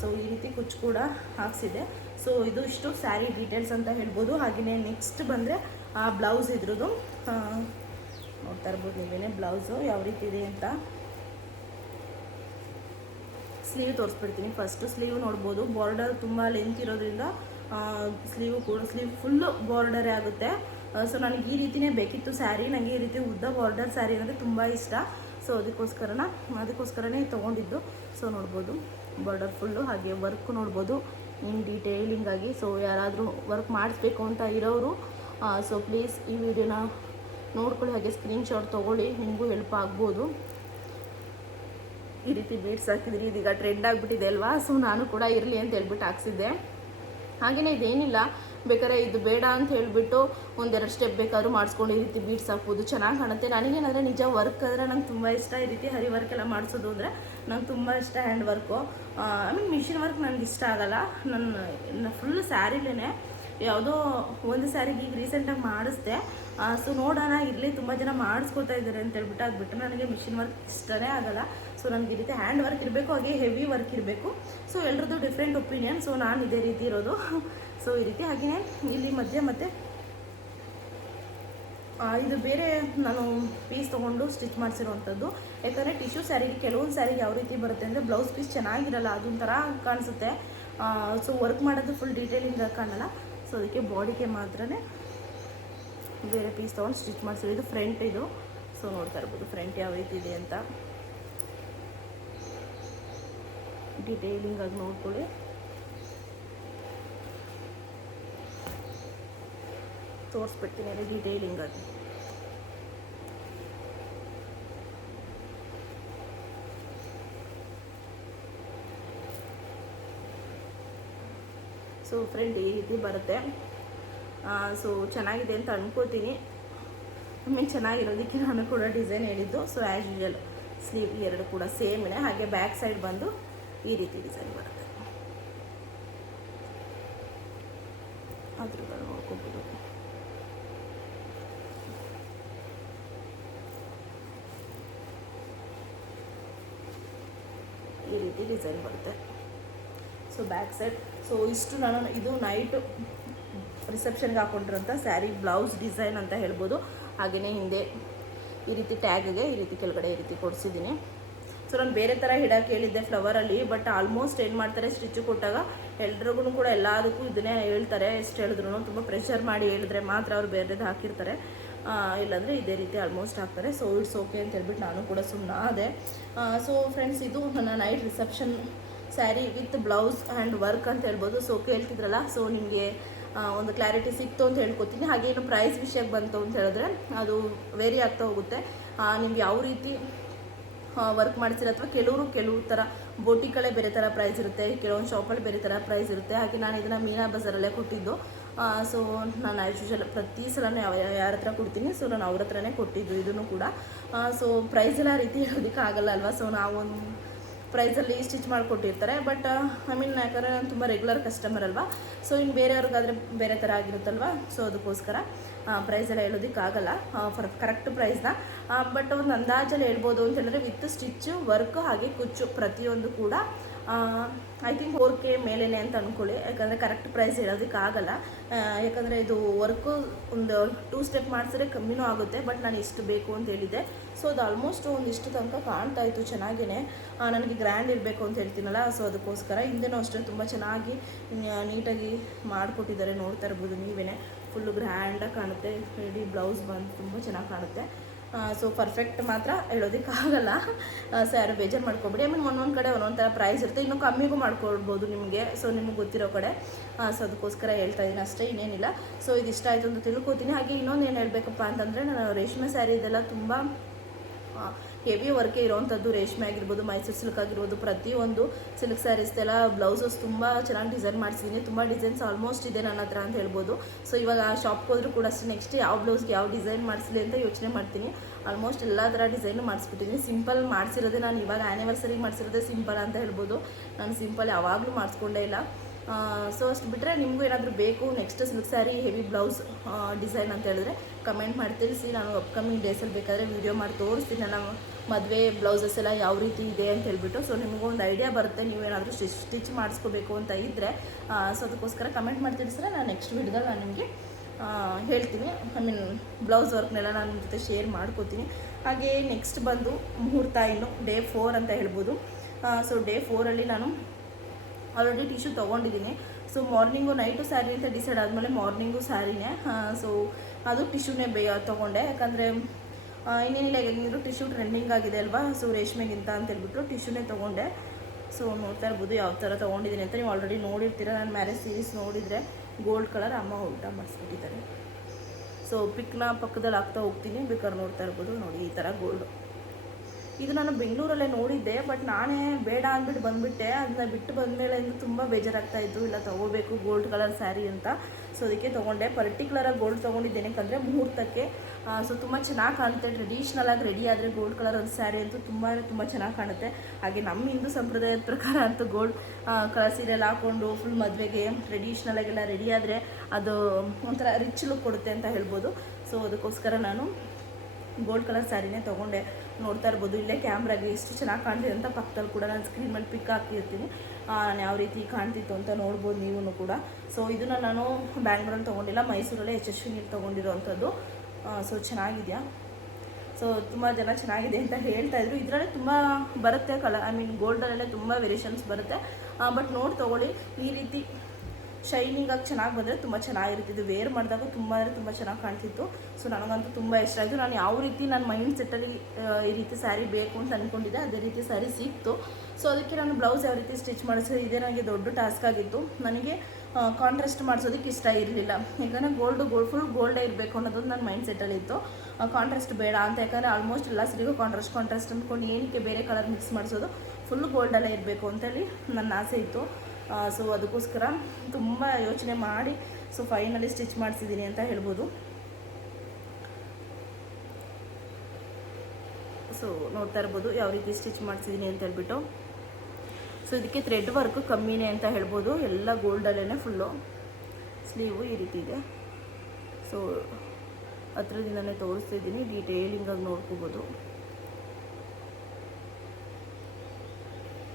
ಸೊ ಈ ರೀತಿ ಕುಚ್ಚು ಕೂಡ ಹಾಕ್ಸಿದೆ. ಸೊ ಇದು ಇಷ್ಟು ಸ್ಯಾರಿ ಡೀಟೇಲ್ಸ್ ಅಂತ ಹೇಳ್ಬೋದು. ಹಾಗೆಯೇ ನೆಕ್ಸ್ಟ್ ಬಂದರೆ ಬ್ಲೌಸ್ ಇದ್ರದ್ದು ನೋಡ್ತಾ ಇರ್ಬೋದು ನೀವೇನೇ ಬ್ಲೌಸು ಯಾವ ರೀತಿ ಇದೆ ಅಂತ. ಸ್ಲೀವ್ ತೋರಿಸ್ಬಿಡ್ತೀನಿ. ಫಸ್ಟು ಸ್ಲೀವ್ ನೋಡ್ಬೋದು, ಬಾರ್ಡರ್ ತುಂಬ ಲೆಂತ್ ಇರೋದ್ರಿಂದ ಸ್ಲೀವ್ ಕೂಡ ಫುಲ್ಲು ಬಾರ್ಡರೇ ಆಗುತ್ತೆ. ಸೊ ನನಗೆ ಈ ರೀತಿಯೇ ಬೇಕಿತ್ತು ಸ್ಯಾರಿ. ನನಗೆ ಈ ರೀತಿ ಉದ್ದ ಬಾರ್ಡರ್ ಸ್ಯಾರಿ ಅಂದರೆ ತುಂಬ ಇಷ್ಟ. ಸೊ ಅದಕ್ಕೋಸ್ಕರನೇ ತೊಗೊಂಡಿದ್ದು. ಸೊ ನೋಡ್ಬೋದು ಬಾರ್ಡರ್ ಫುಲ್ಲು, ಹಾಗೆ ವರ್ಕ್ ನೋಡ್ಬೋದು ಇನ್ ಡೀಟೇಲಿಂಗಾಗಿ. ಸೊ ಯಾರಾದರೂ ವರ್ಕ್ ಮಾಡಿಸ್ಬೇಕು ಅಂತ ಇರೋರು ಸೊ ಪ್ಲೀಸ್ ಈ ವಿಡಿಯೋನ ನೋಡ್ಕೊಳ್ಳಿ, ಹಾಗೆ ಸ್ಕ್ರೀನ್ಶಾಟ್ ತೊಗೊಳ್ಳಿ, ನಿಮಗೂ ಹೆಲ್ಪ್ ಆಗ್ಬೋದು. ಈ ರೀತಿ ಬೀಡ್ಸ್ ಹಾಕಿದ್ರಿ, ಇದೀಗ ಟ್ರೆಂಡ್ ಆಗಿಬಿಟ್ಟಿದೆ ಅಲ್ವಾ. ಸೊ ನಾನು ಕೂಡ ಇರಲಿ ಅಂತ ಹೇಳ್ಬಿಟ್ಟು ಹಾಕ್ಸಿದ್ದೆ. ಹಾಗೆಯೇ ಇದೇನಿಲ್ಲ, ಬೇಕಾದ್ರೆ ಇದು ಬೇಡ ಅಂತ ಹೇಳಿಬಿಟ್ಟು ಒಂದೆರಡು ಸ್ಟೆಪ್ ಬೇಕಾದ್ರೂ ಮಾಡಿಸ್ಕೊಂಡು ಈ ರೀತಿ ಬೀಡ್ಸ್ ಹಾಕ್ಬೋದು, ಚೆನ್ನಾಗಿ ಕಾಣುತ್ತೆ. ನನಗೇನಂದರೆ ನಿಜ ವರ್ಕ್ ಆದರೆ ನಂಗೆ ತುಂಬ ಇಷ್ಟ. ಈ ರೀತಿ ಹರಿ ವರ್ಕ್ ಎಲ್ಲ ಮಾಡಿಸೋದು ಅಂದರೆ ನಂಗೆ ತುಂಬ ಇಷ್ಟ. Hand work I mean machine work ನನಗೆ ಇಷ್ಟ ಆಗಲ್ಲ. ನನ್ನ ಫುಲ್ ಸ್ಯಾರಿಲೇ ಯಾವುದೋ ಒಂದು ಸ್ಯಾರಿಗೆ ಈಗ ರೀಸೆಂಟಾಗಿ ಮಾಡಿಸ್ದೆ. ಸೊ ನೋಡೋಣ ಇರಲಿ, ತುಂಬ ಜನ ಮಾಡಿಸ್ಕೊತಾ ಇದ್ದಾರೆ ಅಂತ ಹೇಳ್ಬಿಟ್ಟು ಆಗಿಬಿಟ್ಟು ನನಗೆ ಮಿಷಿನ್ ವರ್ಕ್ ಇಷ್ಟನೇ ಆಗಲ್ಲ. ಸೊ ನನಗೆ ಈ ರೀತಿ ಹ್ಯಾಂಡ್ ವರ್ಕ್ ಇರಬೇಕು, ಹಾಗೆ ಹೆವಿ ವರ್ಕ್ ಇರಬೇಕು. ಸೊ ಎಲ್ರದ್ದು ಡಿಫ್ರೆಂಟ್ ಒಪಿನಿಯನ್. ಸೊ ನಾನು ಇದೇ ರೀತಿ ಇರೋದು. ಸೊ ಈ ರೀತಿ ಹಾಗೆಯೇ ಇಲ್ಲಿ ಮಧ್ಯೆ ಮತ್ತು ಇದು ಬೇರೆ ನಾನು ಪೀಸ್ ತೊಗೊಂಡು ಸ್ಟಿಚ್ ಮಾಡಿಸಿರುವಂಥದ್ದು. ಯಾಕಂದರೆ ಟಿಶ್ಯೂ ಸ್ಯಾರಿ ಕೆಲವೊಂದು ಸ್ಯಾರಿಗೆ ಯಾವ ರೀತಿ ಬರುತ್ತೆ ಅಂದರೆ ಬ್ಲೌಸ್ ಪೀಸ್ ಚೆನ್ನಾಗಿರಲ್ಲ, ಅದೊಂಥರ ಕಾಣಿಸುತ್ತೆ. ಸೊ ವರ್ಕ್ ಮಾಡೋದು ಫುಲ್ ಡೀಟೇಲಿಂಗ್ ಕಾಣಲ್ಲ. ಸೊ ಅದಕ್ಕೆ ಬಾಡಿಗೆ ಮಾತ್ರ ಬೇರೆ ಪೀಸ್ ತೊಗೊಂಡು ಸ್ಟಿಚ್ ಮಾಡಿಸಿದ್ರು. ಇದು ಫ್ರಂಟ್ ಇದು. ಸೊ ನೋಡ್ತಾ ಇರ್ಬೋದು ಫ್ರಂಟ್ ಯಾವ ರೀತಿ ಇದೆ ಅಂತ ಡೀಟೇಲಿಂಗ್ ಆಗಿ ನೋಡ್ಕೊಳ್ಳಿ. ತೋರಿಸ್ಬಿಡ್ತೀನಿ ಅಲ್ಲಿ ಡೀಟೇಲಿಂಗ್ ಆಗಿ. ಸೊ ಫ್ರಂಟ್ ಈ ರೀತಿ ಬರುತ್ತೆ. ಸೊ ಚೆನ್ನಾಗಿದೆ ಅಂತ ಅನ್ಕೋತೀನಿ. ಮೀನ್ ಚೆನ್ನಾಗಿರೋದಕ್ಕೆ ನಾನು ಕೂಡ ಡಿಸೈನ್ ಹೇಳಿದ್ದು. ಸೊ ಆ್ಯಸ್ ಯೂಶುವಲ್ ಸ್ಲೀವ್ ಎರಡು ಕೂಡ ಸೇಮ್ ಇದೆ. ಹಾಗೆ ಬ್ಯಾಕ್ ಸೈಡ್ ಬಂದು ಈ ರೀತಿ ಡಿಸೈನ್ ಬರುತ್ತೆ. ಅದ್ರ ನೋಡ್ಕೊಬೋದು. ಈ ರೀತಿ ಡಿಸೈನ್ ಬರುತ್ತೆ. So back side. ಸೊ ಇಷ್ಟು ನಾನು ಇದು ನೈಟು ರಿಸೆಪ್ಷನ್ಗೆ ಹಾಕ್ಕೊಂಡಿರೋಂಥ ಸ್ಯಾರಿ ಬ್ಲೌಸ್ ಡಿಸೈನ್ ಅಂತ ಹೇಳ್ಬೋದು. ಹಾಗೆಯೇ ಹಿಂದೆ ಈ ರೀತಿ ಟ್ಯಾಗಿಗೆ ಈ ರೀತಿ ಕೆಳಗಡೆ ಈ ರೀತಿ ಕೊಡಿಸಿದ್ದೀನಿ. ಸೊ ನಾನು ಬೇರೆ ಥರ ಹಿಡಕ್ಕೆ ಹೇಳಿದ್ದೆ ಫ್ಲವರಲ್ಲಿ, ಬಟ್ ಆಲ್ಮೋಸ್ಟ್ ಏನು ಮಾಡ್ತಾರೆ ಸ್ಟಿಚ್ಚು ಕೊಟ್ಟಾಗ ಎಲ್ರಿಗೂ ಕೂಡ ಎಲ್ಲದಕ್ಕೂ ಇದನ್ನೇ ಹೇಳ್ತಾರೆ. ಎಷ್ಟು ಹೇಳಿದ್ರು ತುಂಬ ಪ್ರೆಷರ್ ಮಾಡಿ ಹೇಳಿದ್ರೆ ಮಾತ್ರ ಅವ್ರು ಬೇರೆದು ಹಾಕಿರ್ತಾರೆ, ಇಲ್ಲಾಂದರೆ ಇದೇ ರೀತಿ ಆಲ್ಮೋಸ್ಟ್ ಹಾಕ್ತಾರೆ. ಸೊ ಇಟ್ಸ್ ಓಕೆ ಅಂತ ಹೇಳ್ಬಿಟ್ಟು ನಾನು ಕೂಡ ಸುಮ್ಮನೆ ಅದೇ. ಸೊ ಫ್ರೆಂಡ್ಸ್, ಇದು ನನ್ನ night reception sari with blouse and work ಅಂತ ಹೇಳ್ಬೋದು. ಸೊ ಕೇಳ್ತಿದ್ರಲ್ಲ, ಸೊ ನಿಮಗೆ ಒಂದು ಕ್ಲಾರಿಟಿ ಸಿಕ್ತು ಅಂತ ಹೇಳ್ಕೊತೀನಿ. ಹಾಗೆ ಏನು ಪ್ರೈಸ್ ವಿಷಯಕ್ಕೆ ಬಂತು ಅಂತ ಹೇಳಿದ್ರೆ ಅದು ವೇರಿ ಆಗ್ತಾ ಹೋಗುತ್ತೆ. ನಿಮ್ಗೆ ಯಾವ ರೀತಿ ವರ್ಕ್ ಮಾಡಿಸಿರೋ ಅಥವಾ ಕೆಲವು ಥರ ಬೋಟಿಗಳೇ ಬೇರೆ ಥರ ಪ್ರೈಸ್ ಇರುತ್ತೆ, ಕೆಲವೊಂದು ಶಾಪಲ್ಲಿ ಬೇರೆ ಥರ ಪ್ರೈಸ್ ಇರುತ್ತೆ. ಹಾಗೆ ನಾನು ಇದನ್ನು ಮೀನಾ ಬಜಾರಲ್ಲೇ ಕೊಟ್ಟಿದ್ದು. ಸೊ ನಾನು ಆ್ಯಸ್ ಯೂಶುವಲ್ ಪ್ರತಿ ಸಲನೂ ಯಾರ ಹತ್ರ ಕೊಡ್ತೀನಿ. ಸೊ ನಾನು ಅವ್ರ ಹತ್ರನೇ ಕೊಟ್ಟಿದ್ದು ಇದನ್ನು ಕೂಡ. ಸೊ ಪ್ರೈಸ್ ಎಲ್ಲ ರೀತಿ ಹೇಳೋದಕ್ಕೆ ಆಗಲ್ಲ ಅಲ್ವಾ. ಸೊ ನಾವು ಪ್ರೈಸಲ್ಲಿ ಸ್ಟಿಚ್ ಮಾಡಿಕೊಟ್ಟಿರ್ತಾರೆ. ಬಟ್ ಐ ಮೀನ್ ಯಾಕಂದರೆ ನಾನು ತುಂಬ ರೆಗ್ಯುಲರ್ ಕಸ್ಟಮರ್ ಅಲ್ವಾ, ಸೊ ಇನ್ನು ಬೇರೆಯವ್ರಿಗಾದರೆ ಬೇರೆ ಥರ ಆಗಿರುತ್ತಲ್ವ, ಸೊ ಅದಕ್ಕೋಸ್ಕರ ಪ್ರೈಸೆಲ್ಲ ಹೇಳೋದಕ್ಕಾಗಲ್ಲ ಕರೆಕ್ಟ್ ಪ್ರೈಸ್ನ. ಬಟ್ ಒಂದು ಅಂದಾಜಲ್ಲಿ ಹೇಳ್ಬೋದು ಅಂತ ಹೇಳಿದ್ರೆ ವಿತ್ ಸ್ಟಿಚ್ಚು, ವರ್ಕ್ ಹಾಗೆ ಕುಚ್ಚು ಪ್ರತಿಯೊಂದು ಕೂಡ ಐ ಥಿಂಕ್ 4K ಮೇಲೇ ಅಂತ ಅಂದ್ಕೊಳ್ಳಿ. ಯಾಕಂದರೆ ಕರೆಕ್ಟ್ ಪ್ರೈಸ್ ಹೇಳೋದಕ್ಕಾಗಲ್ಲ, ಯಾಕಂದರೆ ಇದು ವರ್ಕು ಒಂದು 2 ಸ್ಟೆಪ್ ಮಾಡಿಸಿದ್ರೆ ಕಮ್ಮಿನೂ ಆಗುತ್ತೆ. ಬಟ್ ನಾನು ಇಷ್ಟು ಬೇಕು ಅಂತ ಹೇಳಿದ್ದೆ, ಸೊ ಅದು ಆಲ್ಮೋಸ್ಟ್ ಒಂದಿಷ್ಟು ತನಕ ಕಾಣ್ತಾ ಇತ್ತು ಚೆನ್ನಾಗೇ. ನನಗೆ ಗ್ರ್ಯಾಂಡ್ ಇರಬೇಕು ಅಂತ ಹೇಳ್ತೀನಲ್ಲ, ಸೊ ಅದಕ್ಕೋಸ್ಕರ ಹಿಂದೆನೂ ಅಷ್ಟೇ ತುಂಬ ಚೆನ್ನಾಗಿ ನೀಟಾಗಿ ಮಾಡಿಕೊಟ್ಟಿದ್ದಾರೆ. ನೋಡ್ತಾ ಇರ್ಬೋದು ನೀವೇ, ಫುಲ್ಲು ಗ್ರ್ಯಾಂಡಾಗಿ ಕಾಣುತ್ತೆ. ಇಡೀ ಬ್ಲೌಸ್ ಬಂದು ತುಂಬ ಚೆನ್ನಾಗಿ ಕಾಣುತ್ತೆ. ಸೊ ಪರ್ಫೆಕ್ಟ್ ಮಾತ್ರ ಹೇಳೋದಕ್ಕಾಗಲ್ಲ, ಸೊ ಯಾರು ಬೇಜಾರು ಮಾಡ್ಕೊಬೇಡಿ. ಐ ಮೀನ್ ಒಂದೊಂದು ಕಡೆ ಒಂದೊಂದು ಥರ ಪ್ರೈಸ್ ಇರುತ್ತೆ, ಇನ್ನೂ ಕಮ್ಮಿಗೂ ಮಾಡ್ಕೊಳ್ಬೋದು ನಿಮಗೆ, ಸೊ ನಿಮಗೆ ಗೊತ್ತಿರೋ ಕಡೆ. ಸೊ ಅದಕ್ಕೋಸ್ಕರ ಹೇಳ್ತಾ ಇದ್ದೀನಿ ಅಷ್ಟೇ, ಇನ್ನೇನಿಲ್ಲ. ಸೊ ಇದಿಷ್ಟ ಆಯಿತು ಅಂತ ತಿಳ್ಕೊತೀನಿ. ಹಾಗೆ ಇನ್ನೊಂದು ಏನು ಹೇಳಬೇಕಪ್ಪ ಅಂತಂದರೆ, ನಾನು ರೇಷ್ಮೆ ಸ್ಯಾರಿ ಇದೆಲ್ಲ ತುಂಬ ಹೆವಿ ವರ್ಕೇ ಇರೋವಂಥದ್ದು. ರೇಷ್ಮೆ ಆಗಿರ್ಬೋದು, ಮೈಸೂರು ಸಿಲ್ಕ್ ಆಗಿರ್ಬೋದು, ಪ್ರತಿಯೊಂದು ಸಿಲ್ಕ್ ಸ್ಯಾರೀಸ್ದೆಲ್ಲ ಬ್ಲೌಸಸ್ ತುಂಬ ಚೆನ್ನಾಗಿ ಡಿಸೈನ್ ಮಾಡಿಸಿದ್ದೀನಿ. ತುಂಬ ಡಿಸೈನ್ಸ್ ಆಲ್ಮೋಸ್ಟ್ ಇದೆ ನನ್ನ ಹತ್ರ ಅಂತ ಹೇಳ್ಬೋದು. ಸೊ ಇವಾಗ ಶಾಪ್ಗೆ ಹೋದರೂ ಕೂಡ ಅಷ್ಟೇ, ನೆಕ್ಸ್ಟ್ ಯಾವ ಬ್ಲೌಸ್ಗೆ ಯಾವ ಡಿಸೈನ್ ಮಾಡಿಸಲಿ ಅಂತ ಯೋಚನೆ ಮಾಡ್ತೀನಿ. ಆಲ್ಮೋಸ್ಟ್ ಎಲ್ಲ ಥರ ಡಿಸೈನು ಮಾಡಿಸ್ಬಿಟ್ಟಿದ್ದೀನಿ. ಸಿಂಪಲ್ ಮಾಡಿಸಿರೋದೇ, ನಾನು ಇವಾಗ ಆ್ಯನಿವರ್ಸರಿಗೆ ಮಾಡಿಸಿರೋದೇ ಸಿಂಪಲ್ ಅಂತ ಹೇಳ್ಬೋದು. ನಾನು ಸಿಂಪಲ್ ಯಾವಾಗಲೂ ಮಾಡಿಸ್ಕೊಂಡೇ ಇಲ್ಲ. ಸೊ ಅಷ್ಟು ಬಿಟ್ಟರೆ ನಿಮಗೂ ಏನಾದರೂ ಬೇಕು next silk sari heavy blouse design ಅಂತ ಹೇಳಿದ್ರೆ ಕಮೆಂಟ್ ಮಾಡಿ ತಿಳಿಸಿ. ನಾನು ಅಪ್ಕಮಿಂಗ್ ಡೇಸಲ್ಲಿ ಬೇಕಾದರೆ ವೀಡಿಯೋ ಮಾಡಿ ತೋರಿಸ್ತೀನಿ ನನ್ನ ಮದುವೆ ಬ್ಲೌಸಸ್ ಎಲ್ಲ ಯಾವ ರೀತಿ ಇದೆ ಅಂತ ಹೇಳ್ಬಿಟ್ಟು. ಸೊ ನಿಮಗೂ ಒಂದು ಐಡಿಯಾ ಬರುತ್ತೆ, ನೀವೇನಾದರೂ ಸ್ಟಿಚ್ ಮಾಡಿಸ್ಕೋಬೇಕು ಅಂತ ಇದ್ದರೆ. ಸೊ ಅದಕ್ಕೋಸ್ಕರ ಕಮೆಂಟ್ ಮಾಡಿ ತಿಳಿಸಿದ್ರೆ ನಾನು ನೆಕ್ಸ್ಟ್ ವೀಡಿಯೋದಲ್ಲಿ ನಾನು ನಿಮಗೆ ಹೇಳ್ತೀನಿ. ಐ ಮೀನ್ ಬ್ಲೌಸ್ ವರ್ಕ್ನೆಲ್ಲ ನಾನು ನಿಮ್ಮ ಜೊತೆ ಶೇರ್ ಮಾಡ್ಕೋತೀನಿ. ಹಾಗೆ ನೆಕ್ಸ್ಟ್ ಬಂದು ಮುಹೂರ್ತ, ಇನ್ನು ಡೇ 4 ಅಂತ ಹೇಳ್ಬೋದು. ಸೊ ಡೇ 4ಅಲ್ಲಿ ನಾನು ಆಲ್ರೆಡಿ ಟಿಶ್ಯೂ ತೊಗೊಂಡಿದ್ದೀನಿ. ಸೊ ಮಾರ್ನಿಂಗು ನೈಟು ಸ್ಯಾರಿ ಅಂತ ಡಿಸೈಡ್ ಆದಮೇಲೆ ಮಾರ್ನಿಂಗು ಸ್ಯಾರಿನೇ. ಸೊ ಅದು ಟಿಶ್ಯೂನೇ ತೊಗೊಂಡೆ, ಯಾಕಂದರೆ ಇನ್ನೇನಿಲ್ಲ, ಹೆಂಗಿದ್ರು ಟಿಶ್ಯೂ ಟ್ರೆಂಡಿಂಗ್ ಆಗಿದೆ ಅಲ್ವಾ, ಸೊ ರೇಷ್ಮೆಗಿಂತ ಅಂತ ಹೇಳ್ಬಿಟ್ಟು ಟಿಶ್ಯೂನೇ ತೊಗೊಂಡೆ. ಸೊ ನೋಡ್ತಾ ಇರ್ಬೋದು ಯಾವ ಥರ ತೊಗೊಂಡಿದ್ದೀನಿ ಅಂತ. ನೀವು ಆಲ್ರೆಡಿ ನೋಡಿರ್ತೀರ, ನಾನು ಮ್ಯಾರೇಜ್ ಸೀರೀಸ್ ನೋಡಿದರೆ ಗೋಲ್ಡ್ ಕಲರ್ ಅಮ್ಮ ಉಲ್ಟಾ ಮಾಡಿಸ್ಬಿಟ್ಟಿದ್ದಾರೆ. ಸೊ ಪಿಕ್ನ ಪಕ್ಕದಲ್ಲಿ ಹಾಕ್ತಾ ಹೋಗ್ತೀನಿ, ಬೇಕಾದ್ರೆ ನೋಡ್ತಾ ಇರ್ಬೋದು. ನೋಡಿ ಈ ಥರ ಗೋಲ್ಡು, ಇದು ನಾನು ಬೆಂಗಳೂರಲ್ಲೇ ನೋಡಿದ್ದೆ, ಬಟ್ ನಾನೇ ಬೇಡ ಅಂದ್ಬಿಟ್ಟು ಬಂದುಬಿಟ್ಟೆ. ಅದನ್ನ ಬಿಟ್ಟು ಬಂದಮೇಲೆ ತುಂಬ ಬೇಜಾರಾಗ್ತಾಯಿತ್ತು, ಇಲ್ಲ ತೊಗೋಬೇಕು ಗೋಲ್ಡ್ ಕಲರ್ ಸ್ಯಾರಿ ಅಂತ. ಸೊ ಅದಕ್ಕೆ ತೊಗೊಂಡೆ. ಪರ್ಟಿಕ್ಯುಲರಾಗಿ ಗೋಲ್ಡ್ ತೊಗೊಂಡಿದ್ದೇನೆ ಯಾಕಂದರೆ ಮುಹೂರ್ತಕ್ಕೆ. ಸೊ ತುಂಬ ಚೆನ್ನಾಗಿ ಕಾಣುತ್ತೆ. ಟ್ರೆಡಿಷ್ನಲಾಗಿ ರೆಡಿ ಆದರೆ ಗೋಲ್ಡ್ ಕಲರ್ ಒಂದು ಸ್ಯಾರಿ ಅಂತೂ ತುಂಬ ಚೆನ್ನಾಗಿ ಕಾಣುತ್ತೆ. ಹಾಗೆ ನಮ್ಮ ಹಿಂದೂ ಸಂಪ್ರದಾಯದ ಪ್ರಕಾರ ಅಂತೂ ಗೋಲ್ಡ್ ಕಲರ್ ಸೀರೆಲ್ಲ ಹಾಕ್ಕೊಂಡು ಫುಲ್ ಮದುವೆಗೆ ಟ್ರೆಡಿಷ್ನಲಾಗೆಲ್ಲ ರೆಡಿ ಆದರೆ ಅದು ಒಂಥರ ರಿಚ್ ಲುಕ್ ಕೊಡುತ್ತೆ ಅಂತ ಹೇಳ್ಬೋದು. ಸೊ ಅದಕ್ಕೋಸ್ಕರ ನಾನು ಗೋಲ್ಡ್ ಕಲರ್ ಸ್ಯಾರಿನೇ ತೊಗೊಂಡೆ. ನೋಡ್ತಾ ಇರ್ಬೋದು ಇಲ್ಲೇ ಕ್ಯಾಮ್ರಾಗೆ ಎಷ್ಟು ಚೆನ್ನಾಗಿ ಕಾಣ್ತಿದೆ ಅಂತ. ಪಕ್ಕದಲ್ಲಿ ಕೂಡ ನಾನು ಸ್ಕ್ರೀನ್ ಮೇಲೆ ಪಿಕ್ ಹಾಕಿರ್ತೀನಿ, ನಾನು ಯಾವ ರೀತಿ ಕಾಣ್ತಿತ್ತು ಅಂತ ನೋಡ್ಬೋದು ನೀವು ಕೂಡ. ಸೊ ಇದನ್ನು ನಾನು ಬ್ಯಾಂಗ್ಳೂರಲ್ಲಿ ತೊಗೊಂಡಿಲ್ಲ, ಮೈಸೂರಲ್ಲೇ ಯಶಸ್ವಿನಿ ತೊಗೊಂಡಿರೋವಂಥದ್ದು. ಸೊ ಚೆನ್ನಾಗಿದೆಯಾ? ಸೊ ತುಂಬ ಜನ ಚೆನ್ನಾಗಿದೆ ಅಂತ ಹೇಳ್ತಾಯಿದ್ರು. ಇದರಲ್ಲೇ ತುಂಬ ಬರುತ್ತೆ ಕಲರ್, ಐ ಮೀನ್ ಗೋಲ್ಡಲ್ಲೇ ತುಂಬ ವೇರಿಯೇಷನ್ಸ್ ಬರುತ್ತೆ. ಬಟ್ ನೋಡಿ ತೊಗೊಳ್ಳಿ, ಈ ರೀತಿ ಶೈನಿಂಗಾಗಿ ಚೆನ್ನಾಗಿ ಬಂದರೆ ತುಂಬ ಚೆನ್ನಾಗಿರುತ್ತೆ. ಇದು ವೇರ್ ಮಾಡಿದಾಗ ತುಂಬ ಅಂದರೆ ತುಂಬ ಚೆನ್ನಾಗಿ ಕಾಣ್ತಿತ್ತು. ಸೊ ನನಗಂತೂ ತುಂಬ ಇಷ್ಟ ಆಯಿತು. ನಾನು ಯಾವ ರೀತಿ ನನ್ನ ಮೈಂಡ್ ಸೆಟ್ಟಲ್ಲಿ ಈ ರೀತಿ ಸ್ಯಾರಿ ಬೇಕು ಅಂತ ಅಂದ್ಕೊಂಡಿದ್ದೆ, ಅದೇ ರೀತಿ ಸ್ಯಾರಿ ಸಿಕ್ತು. ಸೊ ಅದಕ್ಕೆ ನಾನು ಬ್ಲೌಸ್ ಯಾವ ರೀತಿ ಸ್ಟಿಚ್ ಮಾಡಿಸೋದು ಇದೇ ನನಗೆ ದೊಡ್ಡ ಟಾಸ್ಕ್ ಆಗಿತ್ತು. ನನಗೆ ಕಾಂಟ್ರಾಸ್ಟ್ ಮಾಡಿಸೋದಕ್ಕೆ ಇಷ್ಟ ಇರಲಿಲ್ಲ, ಯಾಕಂದರೆ ಫುಲ್ ಗೋಲ್ಡೇ ಇರಬೇಕು ಅನ್ನೋದು ನನ್ನ ಮೈಂಡ್ ಸೆಟ್ಟಲ್ಲಿತ್ತು. ಕಾಂಟ್ರಾಸ್ಟ್ ಬೇಡ ಅಂತ, ಯಾಕಂದರೆ ಆಲ್ಮೋಸ್ಟ್ ಎಲ್ಲ ಸರಿಗೂ ಕಾಂಟ್ರಾಸ್ಟ್ ಅಂದ್ಕೊಂಡು ಏನಕ್ಕೆ ಬೇರೆ ಕಲರ್ ಮಿಕ್ಸ್ ಮಾಡಿಸೋದು, ಫುಲ್ ಗೋಲ್ಡಲ್ಲೇ ಇರಬೇಕು ಅಂತೇಳಿ ನನ್ನ ಆಸೆ ಇತ್ತು. ಸೊ ಅದಕ್ಕೋಸ್ಕರ ತುಂಬ ಯೋಚನೆ ಮಾಡಿ ಸೊ ಫೈನಲಿ ಸ್ಟಿಚ್ ಮಾಡಿಸಿದ್ದೀನಿ ಅಂತ ಹೇಳ್ಬೋದು. ಸೊ ನೋಡ್ತಾ ಇರ್ಬೋದು ಯಾವ ರೀತಿ ಸ್ಟಿಚ್ ಮಾಡಿಸಿದ್ದೀನಿ ಅಂತ ಹೇಳ್ಬಿಟ್ಟು. ಸೊ ಇದಕ್ಕೆ ಥ್ರೆಡ್ ವರ್ಕು ಕಮ್ಮಿನೇ ಅಂತ ಹೇಳ್ಬೋದು, ಎಲ್ಲ ಗೋಲ್ಡಲ್ಲೇ ಫುಲ್ಲು. ಸ್ಲೀವು ಈ ರೀತಿ ಇದೆ. ಸೊ ಹತ್ರದಿಂದನೇ ತೋರಿಸ್ತಿದ್ದೀನಿ, ಡೀಟೇಲಿಂಗಾಗಿ ನೋಡ್ಕೋಬೋದು.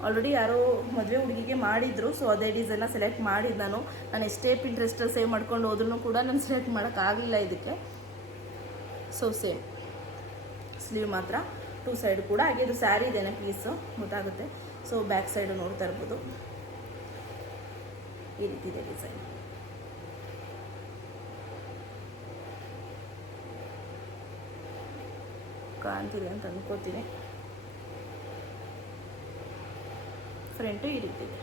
ಆಲ್ರೆಡಿ ಯಾರೋ ಮದುವೆ ಹುಡುಗಿಗೆ ಮಾಡಿದ್ರು, ಸೊ ಅದೇ ಡಿಸೈನ್ನ ಸೆಲೆಕ್ಟ್ ಮಾಡಿದ್ದು ನಾನು ಎಷ್ಟೇ ಪಿಂಟ್ರೆಸ್ಟಲ್ಲಿ ಸೇವ್ ಮಾಡ್ಕೊಂಡು ಹೋದ್ರೂ ಕೂಡ ನಾನು ಸೆಲೆಕ್ಟ್ ಮಾಡೋಕ್ಕಾಗಲಿಲ್ಲ ಇದಕ್ಕೆ. ಸೊ ಸೇಮ್ ಸ್ಲೀವ್ ಮಾತ್ರ 2 ಸೈಡ್ ಕೂಡ. ಹಾಗೆ ಇದು ಸ್ಯಾರಿ ಇದೇನೆ ಪೀಸು ಗೊತ್ತಾಗುತ್ತೆ. ಸೊ ಬ್ಯಾಕ್ ಸೈಡು ನೋಡ್ತಾ ಇರ್ಬೋದು ಈ ರೀತಿ ಇದೆ ಡಿಸೈನ್. ಕಾಣ್ತಿದೆ ಅಂತ ಅಂದ್ಕೋತೀನಿ. ಫ್ರಂಟು ಈ ರೀತಿ ಇದೆ.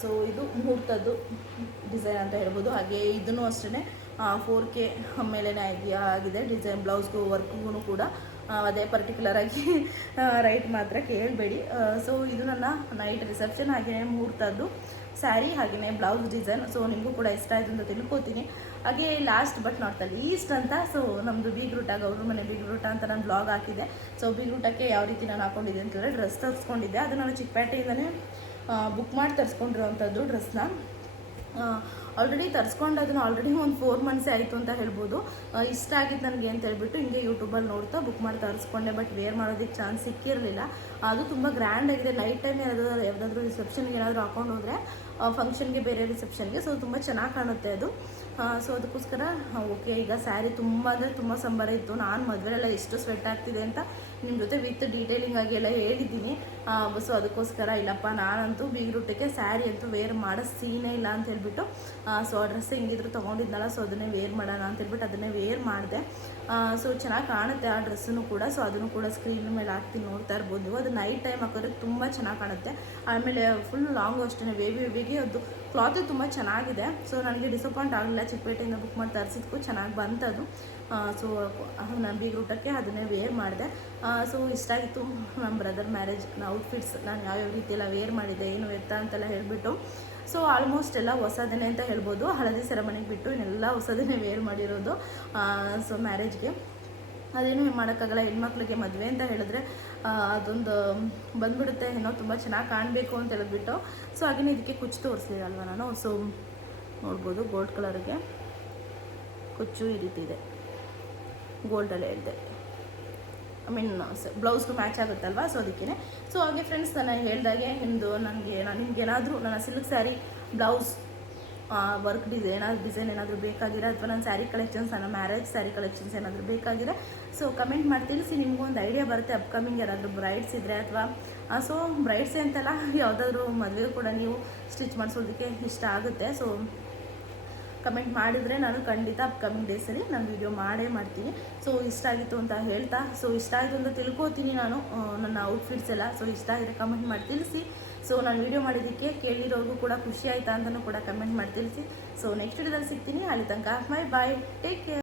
ಸೊ ಇದು ಮುಹೂರ್ತದ್ದು ಡಿಸೈನ್ ಅಂತ ಹೇಳ್ಬೋದು. ಹಾಗೆ ಇದನ್ನು ಅಷ್ಟೇ 4K ಮೇಲೇ ಆಗಿದೆ ಡಿಸೈನ್. ಬ್ಲೌಸ್ಗೂ ವರ್ಕ್ಗೂ ಕೂಡ ಅದೇ ಪರ್ಟಿಕ್ಯುಲರಾಗಿ ರೈಟ್ ಮಾತ್ರ ಕೇಳಬೇಡಿ. ಸೊ ಇದು ನನ್ನ ನೈಟ್ ರಿಸೆಪ್ಷನ್ ಹಾಗೆಯೇ ಮುಹೂರ್ತದ್ದು. ಸ್ಯಾರಿ ಹಾಗೆಯೇ ಬ್ಲೌಸ್ ಡಿಸೈನ್. ಸೊ ನಿಮಗೂ ಕೂಡ ಇಷ್ಟ ಆಯಿತು ಅಂತ ತಿಳ್ಕೊತೀನಿ. ಹಾಗೆ last but not the least ಅಂತ, ಸೊ ನಮ್ಮದು ಬೀಗ್ರೂಟ ಗೌಡ್ರ ಮನೆ ಬೀಗ್ರೂಟ ಅಂತ ನಾನು ಬ್ಲಾಗ್ ಹಾಕಿದ್ದೆ. ಸೊ ಬೀಗ್ರೂಟಕ್ಕೆ ಯಾವ ರೀತಿ ನಾನು ಹಾಕೊಂಡಿದ್ದೆ ಅಂತಂದರೆ ಡ್ರೆಸ್ ತರಿಸ್ಕೊಂಡಿದ್ದೆ. ಅದು ನಾನು ಚಿಕ್ಕಪೇಟೆಯಿಂದನೇ ಬುಕ್ ಮಾಡಿ ತರಿಸ್ಕೊಂಡಿರೋವಂಥದ್ದು ಡ್ರೆಸ್ನ. ಆಲ್ರೆಡಿ ತರಿಸ್ಕೊಂಡು ಅದನ್ನು ಆಲ್ರೆಡಿ ಒಂದು 4 ಮಂತ್ಸ್ ಆಯಿತು ಅಂತ ಹೇಳ್ಬೋದು. ಇಷ್ಟ ಆಗಿದ್ದು ನನಗೆ ಅಂತ ಹೇಳ್ಬಿಟ್ಟು ಹಿಂಗೆ ಯೂಟ್ಯೂಬಲ್ಲಿ ನೋಡ್ತಾ ಬುಕ್ ಮಾಡಿ ತರಿಸ್ಕೊಂಡೆ. ಬಟ್ ವೇರ್ ಮಾಡೋದಕ್ಕೆ ಚಾನ್ಸ್ ಸಿಕ್ಕಿರಲಿಲ್ಲ. ಅದು ತುಂಬ ಗ್ರ್ಯಾಂಡ್ ಆಗಿದೆ. ನೈಟ್ ಟೈಮ್ ಯಾವುದಾದ್ರೂ ರಿಸೆಪ್ಷನ್ಗೆ ಏನಾದರೂ ಹಾಕೊಂಡು ಹೋದರೆ ಫಂಕ್ಷನ್ಗೆ, ಬೇರೆ ರಿಸೆಪ್ಷನ್ಗೆ, ಸೊ ತುಂಬ ಚೆನ್ನಾಗಿ ಕಾಣುತ್ತೆ ಅದು. ಸೊ ಅದಕ್ಕೋಸ್ಕರ ಓಕೆ. ಈಗ ಸ್ಯಾರಿ ತುಂಬ ಅಂದರೆ ತುಂಬ ಸಂಬರ ಇತ್ತು. ನಾನು ಮದುವೆಲೆಲ್ಲ ಎಷ್ಟು ಸ್ವೆಟ್ ಆಗ್ತಿದೆ ಅಂತ ನಿಮ್ಮ ಜೊತೆ ವಿತ್ ಡೀಟೇಲಿಂಗ್ ಆಗಿ ಎಲ್ಲ ಹೇಳಿದ್ದೀನಿ. ಸೊ ಅದಕ್ಕೋಸ್ಕರ ಇಲ್ಲಪ್ಪ ನಾನಂತೂ ಬೀಗ್ರೂಟಕ್ಕೆ ಸ್ಯಾರಿ ಅಂತೂ ವೇರ್ ಮಾಡೋ ಸೀನೇ ಇಲ್ಲ ಅಂತ ಹೇಳ್ಬಿಟ್ಟು, ಸೊ ಆ ಡ್ರೆಸ್ ಹೆಂಗಿದ್ರು ತೊಗೊಂಡಿದ್ನಲ್ಲ, ಸೊ ಅದನ್ನೇ ವೇರ್ ಮಾಡೋಣ ಅಂತ ಹೇಳ್ಬಿಟ್ಟು ಅದನ್ನೇ ವೇರ್ ಮಾಡಿದೆ. ಸೊ ಚೆನ್ನಾಗಿ ಕಾಣುತ್ತೆ ಆ ಡ್ರೆಸ್ಸನ್ನು ಕೂಡ. ಸೊ ಅದನ್ನು ಕೂಡ ಸ್ಕ್ರೀನ್ ಮೇಲೆ ಹಾಕ್ತೀನಿ, ನೋಡ್ತಾ ಇರ್ಬೋದು ನೀವು. ಅದು ನೈಟ್ ಟೈಮ್ ಹಾಕಿದ್ರೆ ತುಂಬ ಚೆನ್ನಾಗಿ ಕಾಣುತ್ತೆ. ಆಮೇಲೆ ಫುಲ್ ಲಾಂಗು ಅಷ್ಟೇ ವೇವಿಗೆ ಅದು ಕ್ಲಾತ್ ತುಂಬ ಚೆನ್ನಾಗಿದೆ. ಸೊ ನನಗೆ ಡಿಸಪಾಯಿಂಟ್ ಆಗಲಿಲ್ಲ. ಚಿಕ್ಕಪೇಟೆಯಿಂದ ಬುಕ್ ಮಾಡಿ ತರಿಸಿದ್ಕು ಚೆನ್ನಾಗಿ ಬಂತದು. ಸೊ ನಾನು ಬೀಗ್ರೂಟಕ್ಕೆ ಅದನ್ನೇ ವೇರ್ ಮಾಡಿದೆ. ಸೊ ಇಷ್ಟ ಆಗಿತ್ತು ನಮ್ಮ ಬ್ರದರ್ ಮ್ಯಾರೇಜ್ ಔಟ್ಫಿಟ್ಸ್ ನಾನು ಯಾವ್ಯಾವ ರೀತಿಯೆಲ್ಲ ವೇರ್ ಮಾಡಿದೆ, ಏನು ಎತ್ತ ಅಂತೆಲ್ಲ ಹೇಳಿಬಿಟ್ಟು. ಸೊ ಆಲ್ಮೋಸ್ಟ್ ಎಲ್ಲ ಹೊಸದನ್ನೇ ಅಂತ ಹೇಳ್ಬೋದು. ಹಳದಿ ಸೆರೆಮನಿಗೆ ಬಿಟ್ಟು ಇನ್ನೆಲ್ಲ ಹೊಸದನ್ನೇ ವೇರ್ ಮಾಡಿರೋದು. ಸೊ ಮ್ಯಾರೇಜ್ಗೆ ಅದೇನು ಮಾಡೋಕ್ಕಾಗಲ್ಲ. ಹೆಣ್ಮಕ್ಳಿಗೆ ಮದುವೆ ಅಂತ ಹೇಳಿದ್ರೆ ಅದೊಂದು ಬಂದುಬಿಡುತ್ತೆ, ಏನೋ ತುಂಬ ಚೆನ್ನಾಗಿ ಕಾಣಬೇಕು ಅಂತ ಹೇಳಿಬಿಟ್ಟು. ಸೊ ಹಾಗೆಯೇ ಇದಕ್ಕೆ ಕುಚ್ಚು ತೋರಿಸ್ಲಿಲ್ಲಲ್ವ ನಾನು. ಸೊ ನೋಡ್ಬೋದು ಗೋಲ್ಡ್ ಕಲರ್ಗೆ ಕುಚ್ಚು ಈ ರೀತಿ ಇದೆ, ಗೋಲ್ಡಲ್ಲೇ ಹೇಳಿದೆ. ಐ ಮೀನ್ ಬ್ಲೌಸ್ಗೂ ಮ್ಯಾಚ್ ಆಗುತ್ತಲ್ವ, ಸೊ ಅದಕ್ಕೇ. ಸೊ ಹಾಗೆ ಫ್ರೆಂಡ್ಸ್, ನಾನು ಹೇಳಿದಾಗೆ ನಿಮಗೇನಾದರೂ ನನ್ನ silk sari blouse work design ಏನಾದರೂ ಬೇಕಾಗಿರೋ, ಅಥವಾ ನನ್ನ ಸ್ಯಾರಿ ಕಲೆಕ್ಷನ್ಸ್, ನನ್ನ ಮ್ಯಾರೇಜ್ ಸ್ಯಾರಿ ಕಲೆಕ್ಷನ್ಸ್ ಏನಾದರೂ ಬೇಕಾಗಿರೋ, ಸೊ ಕಮೆಂಟ್ ಮಾಡಿ ತಿಳಿಸಿ. ನಿಮಗೂ ಒಂದು ಐಡಿಯಾ ಬರುತ್ತೆ. ಅಪ್ಕಮಿಂಗ್ ಯಾರಾದರೂ ಬ್ರೈಡ್ಸ್ ಇದ್ದರೆ, ಅಥವಾ ಸೊ ಬ್ರೈಡ್ಸೇ ಅಂತಲ್ಲ, ಯಾವುದಾದ್ರೂ ಮದುವೆ ಕೂಡ ನೀವು ಸ್ಟಿಚ್ ಮಾಡಿಸೋದಕ್ಕೆ ಇಷ್ಟ ಆಗುತ್ತೆ. ಸೊ ಕಮೆಂಟ್ ಮಾಡಿದರೆ ನಾನು ಖಂಡಿತ ಅಪ್ಕಮಿಂಗ್ ಡೇಸಲ್ಲಿ ನಾನು ವೀಡಿಯೋ ಮಾಡ್ತೀನಿ. ಸೊ ಇಷ್ಟ ಆಗಿತ್ತು ಅಂತ ಹೇಳ್ತಾ, ಸೊ ಇಷ್ಟ ಆಯಿತು ಅಂತ ತಿಳ್ಕೊತೀನಿ ನಾನು ನನ್ನ ಔಟ್ಫಿಟ್ಸ್ ಎಲ್ಲ. ಸೊ ಇಷ್ಟ ಆಗಿದ್ರೆ ಕಮೆಂಟ್ ಮಾಡಿ ತಿಳಿಸಿ. ಸೊ ನಾನು ವೀಡಿಯೋ ಮಾಡಿದ್ದಕ್ಕೆ ಕೇಳಿರೋರ್ಗೂ ಕೂಡ ಖುಷಿ ಆಯಿತಾ ಅಂತಲೂ ಕೂಡ ಕಮೆಂಟ್ ಮಾಡಿ ತಿಳಿಸಿ. ಸೊ ನೆಕ್ಸ್ಟ್ ವಿಡಿಯೋದಲ್ಲಿ ಸಿಗ್ತೀನಿ. ಅಲ್ಲಿ ತನಕ ಬಾಯ್, ಟೇಕ್ ಕೇರ್.